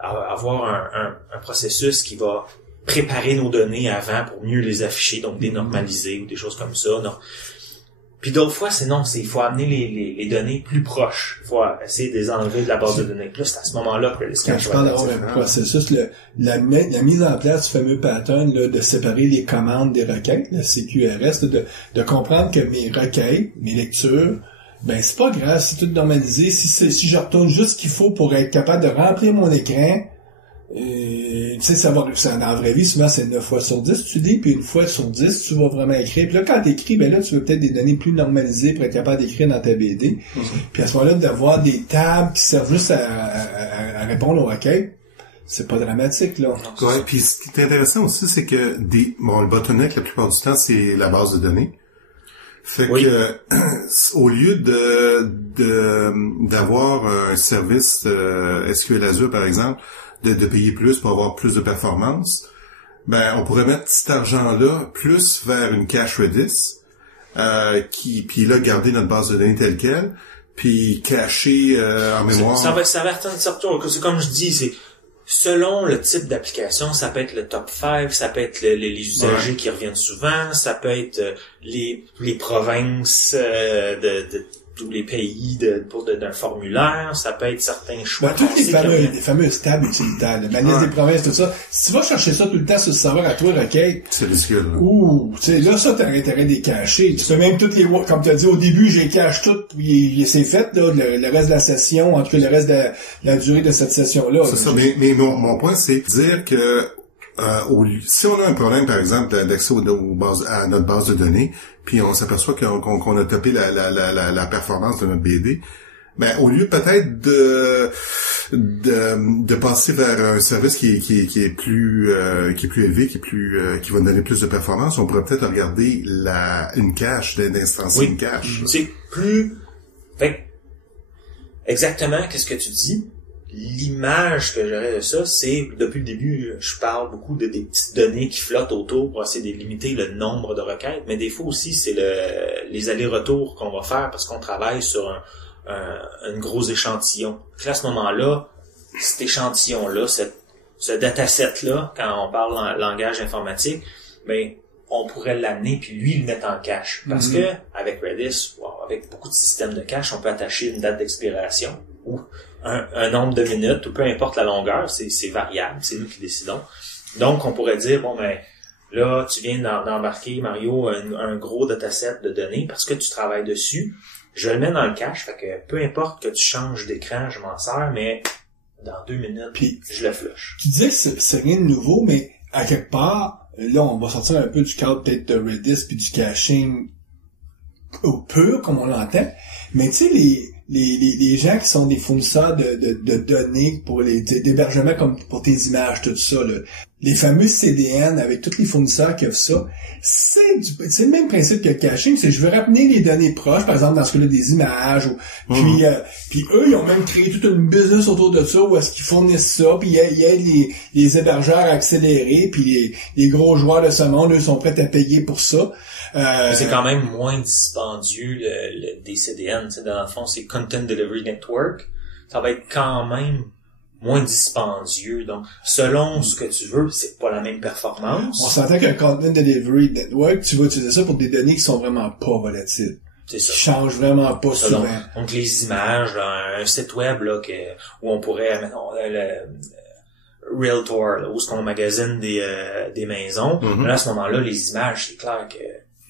avoir un processus qui va préparer nos données avant pour mieux les afficher, donc dénormaliser ou des choses comme ça. Non. Puis d'autres fois, il faut amener les données plus proches. Il faut essayer de les enlever de la base de données. Puis là, c'est à ce moment-là que quand je parle d'avoir un processus, la mise en place du fameux pattern là, de séparer les commandes des requêtes, le CQRS, là, de comprendre que mes requêtes, mes lectures, ben c'est pas grave, c'est tout normalisé. Si je retourne juste ce qu'il faut pour être capable de remplir mon écran, tu sais, ça dans la vraie vie, souvent c'est 9 fois sur 10 tu dis, puis une fois sur 10 tu vas vraiment écrire. Puis là, quand t'écris, ben là, tu veux peut-être des données plus normalisées pour être capable d'écrire dans ta BD. Puis à ce moment-là, d'avoir des tables qui servent juste à répondre aux requêtes, c'est pas dramatique, là. Ouais, puis ce qui est intéressant aussi, c'est que le bottleneck, la plupart du temps, c'est la base de données. Fait que, au lieu d'avoir un service SQL Azure, par exemple, de payer plus pour avoir plus de performance, ben on pourrait mettre cet argent-là plus vers une cache Redis, puis là, garder notre base de données telle quelle, puis cacher en mémoire. Ça va attendre surtout, c'est comme je dis, c'est selon le type d'application, ça peut être le top 5, ça peut être les usagers qui reviennent souvent, ça peut être les provinces de tous les pays d'un formulaire, ça peut être certains choix. Tous les fameux tables utilitaires, la liste des provinces, tout ça. Si tu vas chercher ça tout le temps sur le serveur à toi, requête. C'est ridicule. Ouh, tu sais, là, ça, t'as intérêt de les cacher. Tu fais même toutes les, comme tu as dit au début, j'ai cache tout, puis c'est fait, là, le reste de la session, en tout cas, le reste de la durée de cette session-là. C'est ça, mais mon point, c'est dire que, si on a un problème, par exemple, d'accès à notre base de données, puis on s'aperçoit qu'on a topé la performance de notre BD, ben au lieu peut-être de passer vers un service qui est plus élevé, qui va donner plus de performance, on pourrait peut-être regarder une cache, d'instancer une cache. C'est plus exactement qu'est-ce que tu dis. L'image que j'aurais de ça, c'est, depuis le début, je parle beaucoup des petites données qui flottent autour pour essayer de limiter le nombre de requêtes, mais des fois aussi, c'est les allers-retours qu'on va faire parce qu'on travaille sur un gros échantillon. Puis à ce moment-là, cet échantillon-là, ce dataset-là, quand on parle en langage informatique, ben, on pourrait l'amener puis lui le mettre en cache. Parce que, avec Redis, avec beaucoup de systèmes de cache, on peut attacher une date d'expiration ou un nombre de minutes, ou peu importe la longueur, c'est variable, c'est nous qui décidons. Donc, on pourrait dire, bon, ben, là, tu viens d'embarquer, Mario, un gros dataset de données parce que tu travailles dessus. Je le mets dans le cache, fait que peu importe que tu changes d'écran, je m'en sers, mais dans 2 minutes, puis je le flush. Tu disais que c'est rien de nouveau, mais à quelque part, là, on va sortir un peu du cadre peut-être de Redis puis du caching au pur, comme on l'entend. Mais tu sais, les gens qui sont des fournisseurs de données pour d'hébergement comme pour tes images, tout ça, là, les fameux CDN avec tous les fournisseurs qui offrent ça, c'est le même principe que le caching, c'est je veux ramener les données proches, par exemple dans ce cas-là des images, puis eux ils ont même créé toute une business autour de ça où est-ce qu'ils fournissent ça, puis ils aident les hébergeurs à accélérer, puis les gros joueurs de ce monde, eux sont prêts à payer pour ça. Mais c'est quand même moins dispendieux des CDN, tu sais, dans le fond c'est Content Delivery Network, ça va être quand même moins dispendieux, donc selon ce que tu veux, c'est pas la même performance. On s'entend qu'un Content Delivery Network, tu vas utiliser ça pour des données qui sont vraiment pas volatiles. C'est ça. Qui changent vraiment pas souvent. Donc les images, là, un site web là où on pourrait, mettons, Realtor, là, où est-ce qu'on magasine des maisons. Là, à ce moment-là, les images, c'est clair que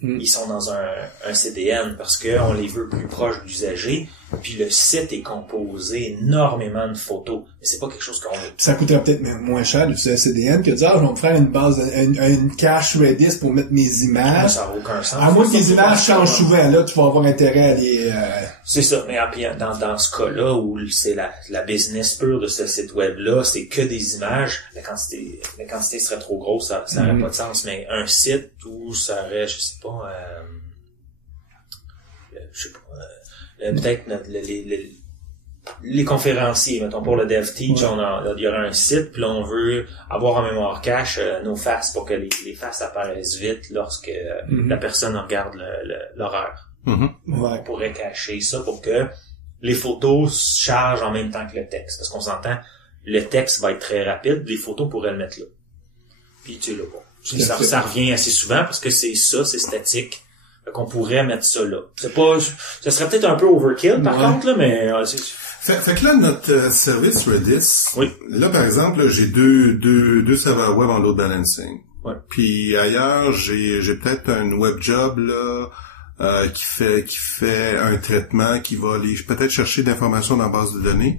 ils sont dans un CDN parce que on les veut plus proches de l'usager. Puis le site est composé énormément de photos. Mais c'est pas quelque chose qu'on veut. Ça coûterait peut-être moins cher d'utiliser un CDN que de dire, je vais me faire une base, une cache Redis pour mettre mes images. Ça n'a aucun sens. À moins que les images changent souvent, là, tu vas avoir intérêt à les, C'est ça. Mais dans ce cas-là, où c'est la business pure de ce site web-là, c'est que des images, la quantité serait trop grosse, ça n'aurait pas de sens. Mais un site où ça aurait, je sais pas, peut-être les conférenciers, mettons pour le DevTeach, il y aura un site, puis là on veut avoir en mémoire cache nos faces pour que les faces apparaissent vite lorsque la personne regarde l'horaire. On pourrait cacher ça pour que les photos chargent en même temps que le texte. Parce qu'on s'entend, le texte va être très rapide, les photos pourraient le mettre là. Puis tu sais là, bon, ça revient assez souvent parce que c'est statique. Qu'on pourrait mettre ça là. Ça serait peut-être un peu overkill par contre là, mais fait que là notre service Redis. Oui. Là par exemple, là, j'ai deux serveurs web en load balancing. Ouais. Puis ailleurs, j'ai peut-être un web job là qui fait un traitement qui va aller peut-être chercher d'informations dans la base de données.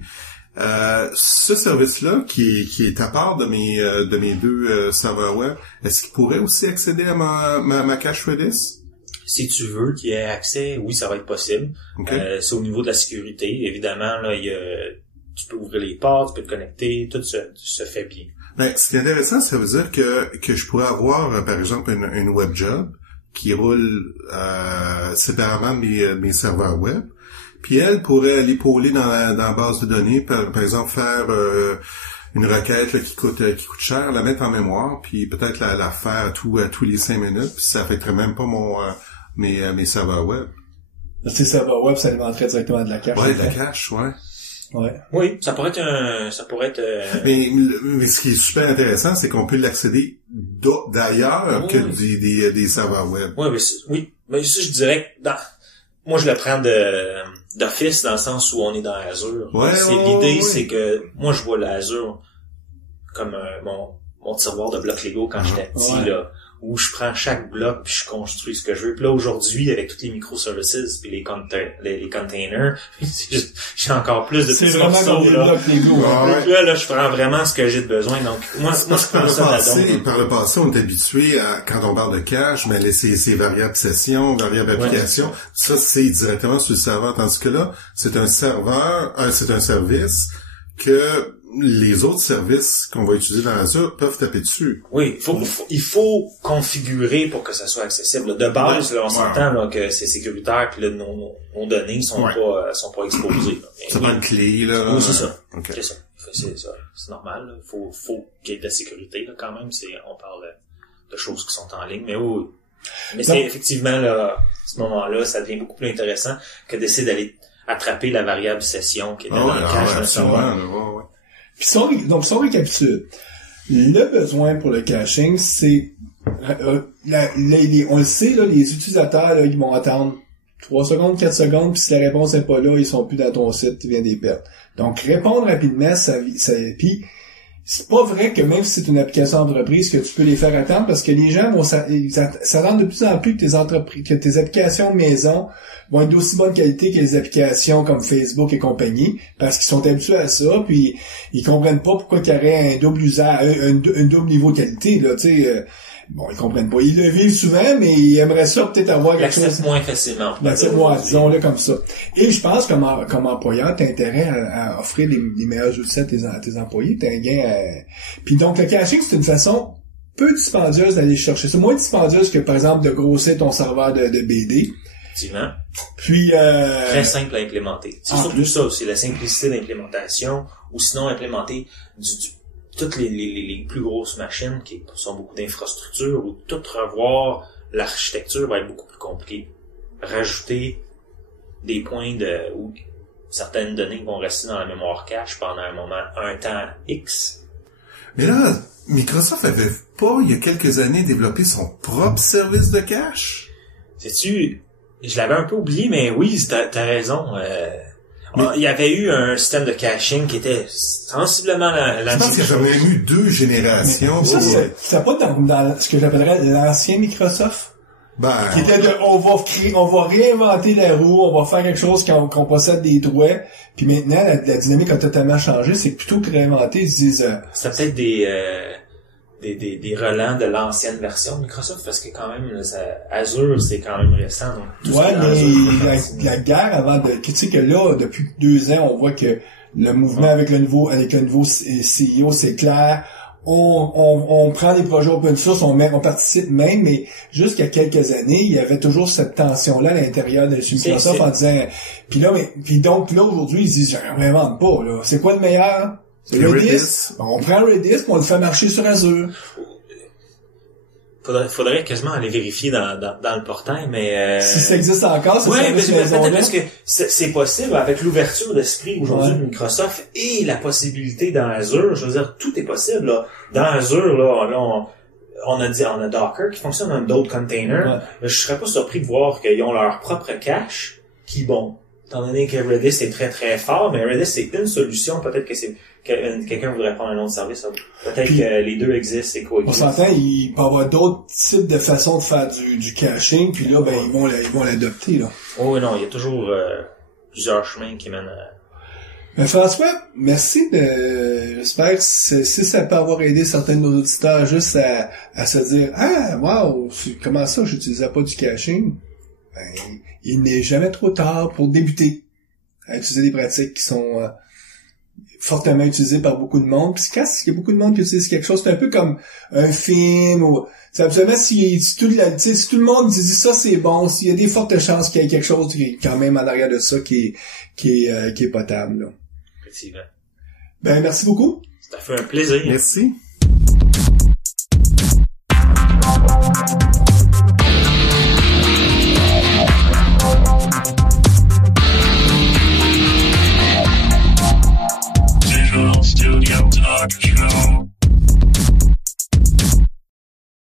Ce service-là, qui est à part de mes deux serveurs web, est-ce qu'il pourrait aussi accéder à ma cache Redis? Si tu veux qu'il y ait accès, oui, ça va être possible. Okay. C'est au niveau de la sécurité. Évidemment, là, tu peux ouvrir les portes, tu peux te connecter, tout se fait bien. Ben, ce qui est intéressant, ça veut dire que je pourrais avoir, par exemple, une web job qui roule séparément mes serveurs web. Puis elle pourrait aller pôler dans la base de données, par exemple faire une requête là, qui coûte cher, la mettre en mémoire, puis peut-être la faire à tous les 5 minutes, puis ça affecterait même pas mes serveurs web. C'est serveurs web, ça alimenterait directement de la cache. Ouais, de la cache, ouais. Ouais. Oui, ça pourrait être Mais ce qui est super intéressant, c'est qu'on peut l'accéder d'ailleurs que des serveurs web. Oui, mais ça, je dirais que moi, je le prends d'office dans le sens où on est dans Azure. L'idée, c'est que moi, je vois l'Azure comme mon tiroir de blocs Lego quand j'étais petit, là, où je prends chaque bloc puis je construis ce que je veux. Puis là, aujourd'hui, avec toutes les microservices puis les containers, j'ai encore plus de petits morceaux, là. Donc là, je prends vraiment ce que j'ai de besoin. Donc, moi je prends ça par le passé, on est habitué à, quand on parle de cache, mais ces variables sessions, variables applications, ça, c'est directement sur le serveur. Tandis que là, c'est un service que les autres services qu'on va utiliser dans Azure peuvent taper dessus. Oui, il faut configurer pour que ça soit accessible. De base, là, on s'entend là, que c'est sécuritaire, puis là, nos données sont pas exposées. Ça prend une clé, là. Oui, c'est ça. Okay. C'est ça. C'est normal. Là. Faut qu'il y ait de la sécurité là, quand même. On parle de choses qui sont en ligne, mais oui. Mais c'est effectivement là, à ce moment-là, ça devient beaucoup plus intéressant que d'essayer d'aller attraper la variable session qui est dans le cache d'un serveur. Puis si on récapitule, le besoin pour le caching, c'est on le sait, là, les utilisateurs là, ils vont attendre 3 secondes, 4 secondes, puis si la réponse n'est pas là, ils sont plus dans ton site, tu viens des pertes. Donc répondre rapidement, puis c'est pas vrai que même si c'est une application d'entreprise que tu peux les faire attendre parce que les gens vont s'attendent de plus en plus que tes applications maison vont être d'aussi bonne qualité que les applications comme Facebook et compagnie parce qu'ils sont habitués à ça puis ils comprennent pas pourquoi il y aurait un double usage, un double niveau de qualité là, tu sais. Bon, ils comprennent pas. Ils le vivent souvent, mais ils aimeraient ça peut-être avoir quelque chose... moins facilement. Disons-le comme ça. Et je pense comme employeur, t'as intérêt à offrir les meilleurs outils à tes employés. T'as un gain Puis donc, le caching, c'est une façon peu dispendieuse d'aller chercher. C'est moins dispendieuse que, par exemple, de grossir ton serveur de BD. Effectivement. Puis... Très simple à implémenter. C'est surtout ça aussi, la simplicité d'implémentation, ou sinon implémenter toutes les plus grosses machines qui sont beaucoup d'infrastructures ou tout revoir l'architecture va être beaucoup plus compliqué. Rajouter des points où certaines données vont rester dans la mémoire cache pendant un temps X. Mais là, Microsoft avait pas, il y a quelques années, développé son propre service de cache? Sais-tu, je l'avais un peu oublié, mais oui, t'as raison. Il y avait eu un système de caching qui était sensiblement la Je pense qu'il y a jamais eu 2 générations. C'est pas dans ce que j'appellerais l'ancien Microsoft. Qui était on va réinventer la roue, on va faire quelque chose qu'on possède des droits. Puis maintenant, la dynamique a totalement changé. C'est plutôt que réinventer, ils se disent... C'était peut-être des relents de l'ancienne version de Microsoft, parce que quand même, Azure, c'est quand même récent. Donc mais la guerre avant tu sais que là, depuis 2 ans, on voit que le mouvement avec un nouveau CEO, c'est clair. On prend des projets open source, on participe même, mais jusqu'à quelques années, il y avait toujours cette tension-là à l'intérieur de Microsoft en disant, puis donc là, aujourd'hui, ils disent, on réinvente pas, là. C'est quoi le meilleur? C'est Redis. On prend Redis, on le fait marcher sur Azure. Faudrait quasiment aller vérifier dans le portail, mais... Si ça existe encore, c'est peut-être parce que c'est possible avec l'ouverture d'esprit aujourd'hui de Microsoft et la possibilité dans Azure. Je veux dire, tout est possible, là. Dans Azure, là, on a Docker qui fonctionne dans d'autres containers. Ouais. Je serais pas surpris de voir qu'ils ont leur propre cache qui, bon, étant donné que Redis est très très fort, mais Redis c'est une solution, peut-être que quelqu'un voudrait prendre un autre service. Peut-être que les deux existent et coexistent. On s'entend, il peut y avoir d'autres types de façons de faire du caching, puis là, ils vont l'adopter, là. Oh non, il y a toujours plusieurs chemins qui mènent à... François, merci j'espère que si ça peut avoir aidé certains de nos auditeurs juste à se dire, wow, comment ça, j'utilisais pas du caching? Il n'est jamais trop tard pour débuter à utiliser des pratiques qui sont fortement utilisées par beaucoup de monde. Puis quand il y a beaucoup de monde qui utilise quelque chose, c'est un peu comme un film ou c'est absolument si tout le monde dit ça c'est bon, s'il y a des fortes chances qu'il y ait quelque chose qui est quand même en arrière de ça qui est potable là. Effectivement. Ben merci beaucoup. Ça fait un plaisir. Merci.